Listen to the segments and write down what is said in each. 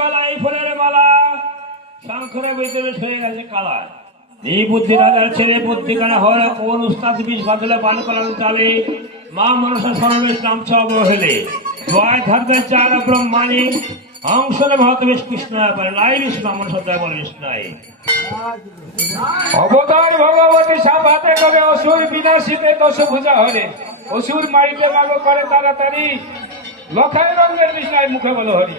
গলায় ফুলের মালা। শঙ্করের ভিতরে সরে গেছে কালা। এই বুদ্ধি রাজার ছেলে বুদ্ধি কানা হয় কোন উস্তাদ বিষ বাদলে পান করার চালে মা মনসা সরবেশ নাম সব হেলে জয় ধর্মে চার ব্রহ্মাণী অংশরে মহাতবেশ কৃষ্ণ পারে। নাই বিষ্ণু মনসা জয় বলে বিষ্ণাই অবতার ভগবতী সাপ হাতে করে অসুর বিনাশিতে দশ ভুজা হরে অসুর মাইকে মাগো করে তাড়াতাড়ি। লখাই রঙের বিষ্ণায় মুখে বলো হরি।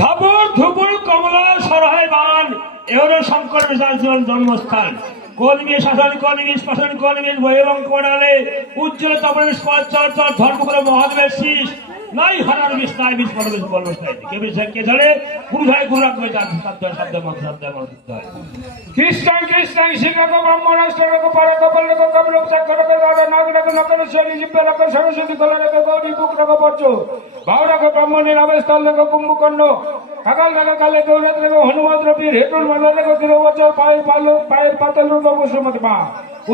ধাপুর ধুপুর কমলা সরহায় বান এ হলো শঙ্কর বিশাল জন্মস্থান। কলমি শাসন কলমি শাসন কলমি এবং কোণালে উজ্জ্বল তপরেশ চর চর ধর্ম করে মহাদেবের শীষ। নাই হারার বিষ, নাই পরবেশ নাই কে বিষ কে ধরে? গুরু ভাই রাখবে যার শব্দ শব্দ, মন্ত্র শব্দ, মন্ত্র হয় কৃষ্ণ কৃষ্ণ শিরক ব্রহ্মণাষ্ট রক পরক পল্লক, কমলক চক্র রক দাদা নাগ রক নকল শৈলী জিব্বে রক সরস্বতী কল রক গৌরী, বুক রক ভাও রক ব্রহ্মণের আবেস্তল রক কুম্ভকর্ণ। কাকাল রক কালে দৌলত রক হনুমন্ত রবি হেতুর মন্ডল রক তিরবচ পায়ের পাল, পায়ের পাতল রূপ বসুমত মা।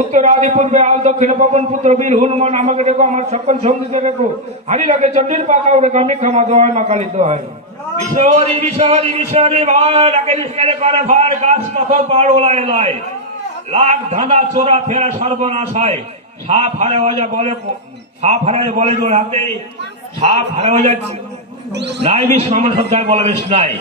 উত্তর আদি পূর্বে আল দক্ষিণে, পবন পুত্র, বীর, হনুমান, আমাকে দেখো আমার সকল সঙ্গীতে রেখো। হারি লাগে চণ্ডীর পাকাও রেখো আমি ক্ষমা দোহাই, মা কালী দোহাই। বিশহরি বিশহরি বিশহরি ভাই ডাকে নিষ্কারে করে ভাই গাছ পাথর পাড় ওলায় লয়। লাখ ধাঁধা, চোরা, ফেরা, সর্বনাশ হয়। সাপ হারে বাজা বলে সাপ হারে বলে জোর হাতে। সাপ হারে বাজা নাই বিষ মামন সত্যায় বলে বেশ নাই।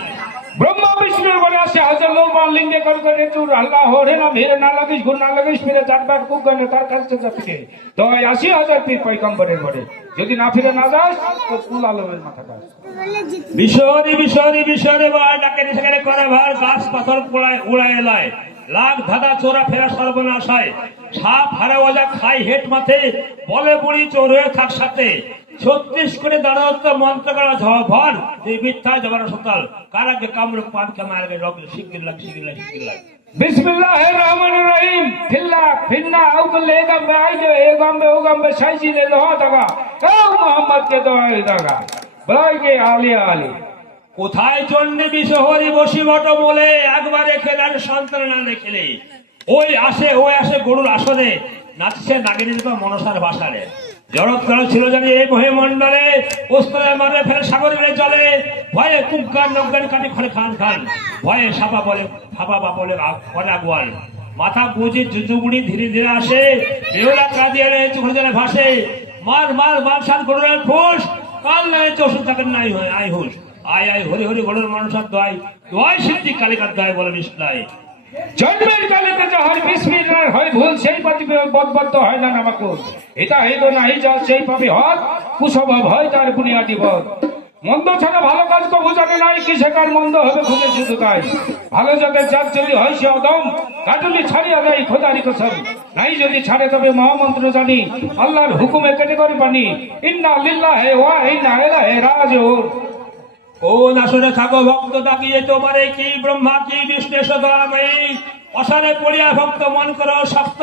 ব্রহ্মা বিষ্ণুর বলে আসে হাজার লোক লিঙ্গে কর করে চুর আল্লাহ হরে না মেরে না লাগিস গুণ না লাগিস ফিরে চারবার কুক গানে তার কাছে যাচ্ছে তো আশি হাজার পীর পৈগম্বরের বলে যদি না ফিরে না যাস তো কুল আলমের মাথা কাজ। ভাই ডাকে নিষ্কারে করে ভাই গাছ পাথর পোড়ায় উড়ায় লয় লাখ ধাঁধা চোরা ফেরা সর্বনাশ হয়। সাপ হারে বাজা খাই হেট মাথে বলে বুড়ি চোর হয়ে থাক সাথে। ছত্রিশ করে দাঁড়াত্ম মন্ত্র করা ভর এই মিথ্যা জবার সকাল। কারাকে কামড় পান কামার রক শিগগির লাগ শিগগির লাগ শিগগির লাগ। বিসমিল্লাহির রহমানির রহিম। ফিল্লা, ফিন্না আউকল এগাম বে আই দে এগাম বে ওগাম সাইজি দে লোহ দাগা। ও মোহাম্মদ কে দোয়াই দাগা। বলাই কে আলি আলি। কোথায় চন্ডী বিশহরি বসি বট বলে? একবারে খেলার সন্তান না দেখলে ওই আসে ওই আসে গরুর আসনে। নাচছে নাগিনী তো মনসার ভাষারে। জড়ত ছিল জানি এই মহিমণ্ডলে। ওস্তরে মারে ফেলে সাগর গেলে চলে ভয়ে কুমকার নজ্ঞান কাটি খরে খান খান। ভয়ে সাপা বলে ফাপা বা বলে করে আগুয়াল মাথা গুজি জুজুগুড়ি ধীরে ধীরে আসে। বেহুলা কাঁদিয়ে চোখে জলে ভাসে। মার মার মার সাত গরুরের ফুস। কাল নাই চৌষট থাকেন নাই হয়, আই হুস আয় আয়, হরি হরি গরুর মানুষের দয়। দয় সিদ্ধি কালিকার দয় বলে বিষ্ণাই জন্মের কালেতে যাহার বিসমিল্লাহ হয় ভুল, সেই প্রতি বদবদ্ধ হয় না নামাকু এটা হইল নাহি যা সেই পাবে হত কুসবব হয় তার বুনিয়াদি বধ। মন্দ ছাড়া ভালো কাজ তো বোঝানো নাই কি সেকার মন্দ হবে খুঁজে শুধু তাই। ভালো যাদের যার যদি হয়, সে অদম কাটুলি ছাড়িয়া দেয় খোদারি কসম। নাই যদি ছাড়ে, তবে মহামন্ত্র জানি, আল্লাহর হুকুমে কেটে করে পানি ইন্না লিল্লাহ ওয়া ইন্না ইলাইহি রাজিউন। কোন আসরে থাকো ভক্ত তাকিয়ে, তোমারে কি ব্রহ্মা, কি সদাময়ী অসারে পড়িয়া ভক্ত মন করো শক্ত,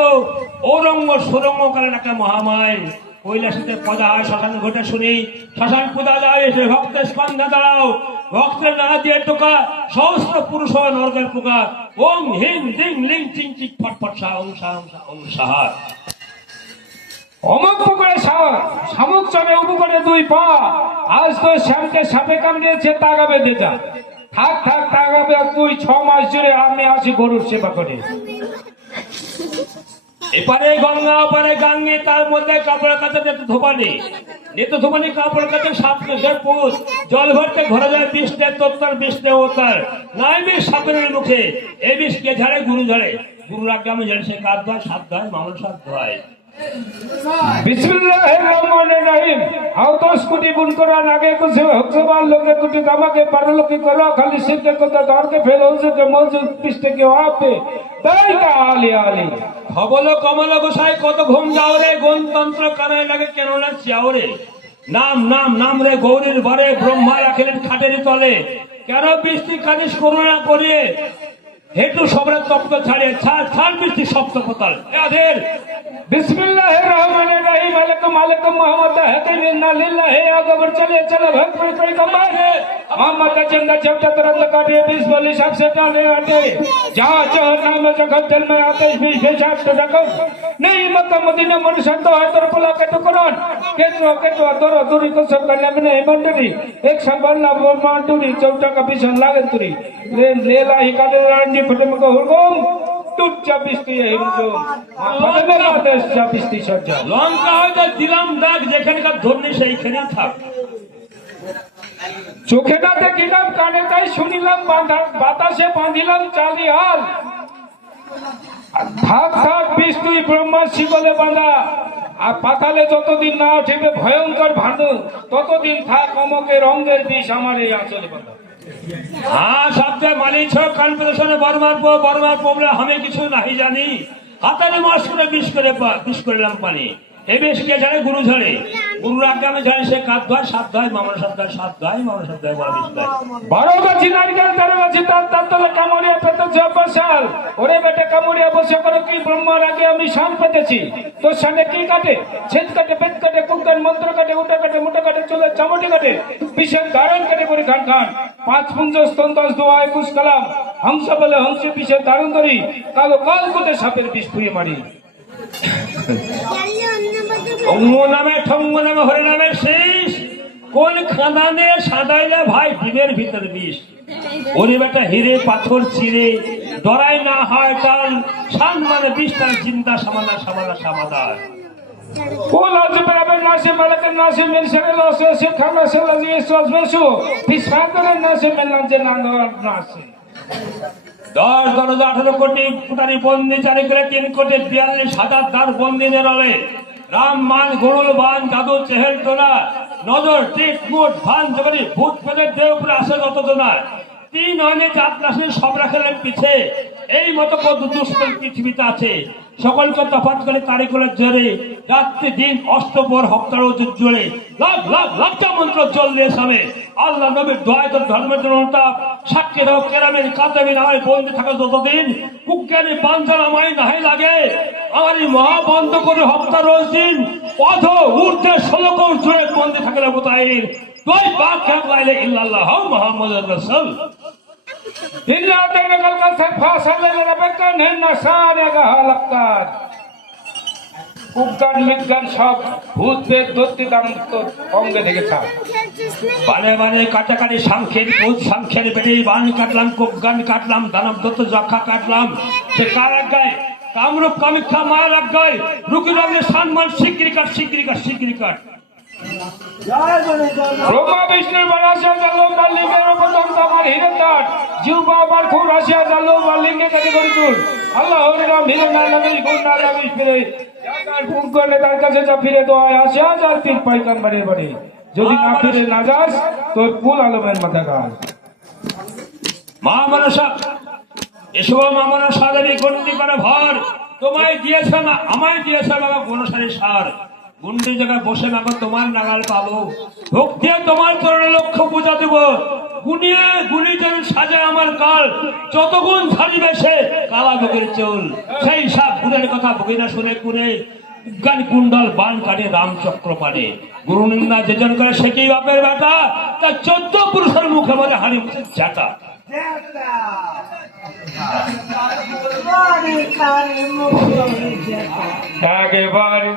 ঔরঙ্গ সুরঙ্গ করে নাকে মহামায়। কৈলাসীতে পদা হয়, শ্মশান ঘটে শুনি, শ্মশান পূজা যায় সে ভক্তের স্কন্ধে দাঁড়াও ভক্তের না দিয়ে টোকা, সমস্ত পুরুষ ও নরকের পোকা। ওম হিং দিং লিং, চিং চিক ফট ফট, সাহা সাহা সাহা সাহা অমুক পুকুরে শামুক চলে উপকরে দুই পা। আজ তো শ্যামকে সাপে কামড়িয়েছে তাগাবে দেজা। থাক থাক তাগাবে তুই ছ মাস জুড়ে আমি আসি গরুর সেবা করে। এপারে গঙ্গা, ওপারে গাঙ্গে, তার মধ্যে কাপড় কাছে নেতো ধোপানি নেতো ধোপানি কাপড় কাছে সাত দেশের পুষ। জল ভরতে ঘরে যায় বৃষ্টি তোত্তর বৃষ্টি ওতার নাই বিষ সাপের মুখে, এ বিষ কে ঝাড়ে, গুরু ঝাড়ে। গুরু আগামী ঝাড়ে সে কাজ ধয়, সাত ধয় মামল সাত ধয়। ফেল আলি আলি। গোসাই, কত ঘুম কেন না রে। নাম নাম নাম রে, গৌরীর ঘরে ব্রহ্মা রাখিলেন খাটের তলে। কেন বৃষ্টি কানিস করুণা করিয়ে? হেতু সবরে তপ্ত ছাড়িয়ে ছাড় ছাড় বৃষ্টি সপ্ত পতাল এদের बिस्मिल्लाह रहमान रहीम अलैकुम अलैकुम मोहम्मद हकीम इन्ना लिल्लाहि अकबर चले चले भक्त पर कोई कमाए मोहम्मद चंदा चौथा तरफ काटे बीस बोली सबसे डाले आटे जहाँ चाह नाम जगत जल में आते बीच पेशाब तो देखो नहीं मक्का मदीना मन संत है तर पुला के तो कुरान केतो केतो दोरो दूरी को सब करने में नहीं मंडरी एक संबंधा वो मांडूरी चौथा का भीषण लागत तुरी ले लेला ही काटे रांझी फटे में को हुकुम টুট চাপিস্তি হিন্দু মাফাদের আদেশ চাপিস্তি সজ্জা লঙ্কা হয়তো দিলাম দাগ যেখানকার ধরনি সেইখানেই থাক চোখে না দেখিলাম কানে তাই শুনিলাম বাঁধা বাতাসে বাঁধিলাম চালি হাল আর থাক থাক বিষ তুই ব্রহ্মা শিবলে বাঁধা আর পাতালে যতদিন না উঠিবে ভয়ঙ্কর ভানু ততদিন থাক অমকে রঙের বিষ আমার এই আচলে বাঁধা হ্যাঁ সবচেয়ে মালিক ছ কনফেডারেশনে বর্মার পো বর্মার পোবলে আমি কিছু নাহি জানি। হাতারে মাস করে বিষ করে পা- বিষ করলাম পানি। এ বেশ কে জানে, গুরু ঝরে। গুরুর আগামে জানে সে কাত ধয় সাত ধয় মামন সাত ধয় সাত ধয় মামন সাত ধয় বড় বিষ ধয় বারো গাছি নারিকেল তেরো গাছি তার তার তলে কামড়িয়া পেতেছে ওরে বেটে কামড়িয়া বসে করে কি ব্রহ্মার আগে আমি শান পেতেছি? তোর সামনে কি কাটে? ছেদ কাটে পেট কাটে কুকান মন্ত্র কাটে উঠে কাটে মুটে কাটে চলে চামটি কাটে বিশেষ ধারণ কাটে করে খান খান। পাঁচ পুঞ্জ স্তন দশ দোয়া একুশ কালাম। হংস বলে হংস বিশেষ ধারণ করি কালো কাল কুটে সাপের বিষ ফুয়ে মারি। অঙ্গ নামে, ঠঙ্গ নামে, হরে নামে শেষ। কোন খাদানে সাদাইলে ভাই? ডিমের ভিতর বিষ। ওরে বেটা হিরে, পাথর চিরে ডরাই না হয় টান সান মানে বিষ তার চিন্তা সামানা সামানা Samaddar Kul acı beraber nasip melekin nasip mensere lası sikha nasip lazı yesus mesu Pisfakere nasip melanca nangar nasip দশ দশ আঠারো কোটি, কোটারি বন্দি, চারি করে তিন কোটি, বিয়াল্লিশ হাজার তার বন্দি নেরলে। রাম মান গরুল বান জাদু চেহেল টোনা নজর টিট মুট ভান জগরি ভূত পেদের দেহ উপরে আসে যত জনার। তিন অনেক চার রাশি সব রাখলেন পিছে। এই মতো কত দুষ্ট পৃথিবীতে আছে। সকলকে তফাৎ করে তারিকুলের জোরে। রাত্রি দিন অষ্টপর হপ্তার জোরে। লাখ লাখ লক্ষা মন্ত্র চললে সামনে আল্লাহ নবীর দোয়ায় তো ধর্মের অনুতাপ। সাক্ষী দাও কেরামের কাতামি নামায় বন্দি থাকা যতদিন। কুজ্ঞানী বাঞ্ছার আমায় নাহি লাগে। আমার এই মহাবন্ধ করে হপ্তা রোজ দিন অধ ঊর্ধ্বে ষোলো কোষ জুড়ে বন্দি থাকলে মোতাহির দুই বাক খেপ লাইলে ইল্লাল্লাহ মোহাম্মদ রসুল। se fasale ne bekan hen nasane ga halakkat কুজ্ঞান বিজ্ঞান সব ভূত বেদ তো অঙ্গে থেকে থাক বানে বানে কাটাকাটি সাংখ্যের ভূত সাংখ্যের বেড়ে, বান কাটলাম কোজ্ঞান কাটলাম, দানব দত্ত যক্ষা কাটলাম। সে কার এক গায়ে কামরূপ কামিক্ষা মায়ের গায়ে রুকি রঙের সম্মান শিগগিরি কাট শিগগিরি কাট শিগগিরি কাট ব্রহ্মা বিষ্ণুর বারাসা জালো বাল্লিকের অবদান আমার হিরে কাঠ জিউ বাবার খুব রাশিয়া জালো বাল্লিকে কেটে করে চুল। আল্লাহ হরে রাম হিরে না লাগাই গুণ না লাগাই ফিরে যার ফোন করলে তার কাছে যা ফিরে দেওয়া আসে হাজার তিন পাইকান যদি না ফিরে না যাস, তোর কুল আলমের মাথা গাছ মা মনসা এসব মা মনসা গন্ডি করে ভর। তোমায় দিয়েছে আমায় দিয়েছে বাবা গুণসারী সার। গুন্ডি জায়গায় বসে মাগো তোমার নাগাল পাবো। ভোগ দিয়ে তোমার চরণে লক্ষ্য পূজা দেব। গুনিয়ে গুলি সাজে আমার কাল। যতগুণ ছাড়িবে সে কালা বুকের চুল। সেই সাপ গুণের কথা বগিনা শুনে কুরে জ্ঞান কুণ্ডল বান কাটে রামচক্র পারে গুরু নিন্দা যেজন করে, সে কি বাপের বেটা? তার চোদ্দ পুরুষের মুখে মাঝে হাড়ি মুখে ঝাঁটা একেবারে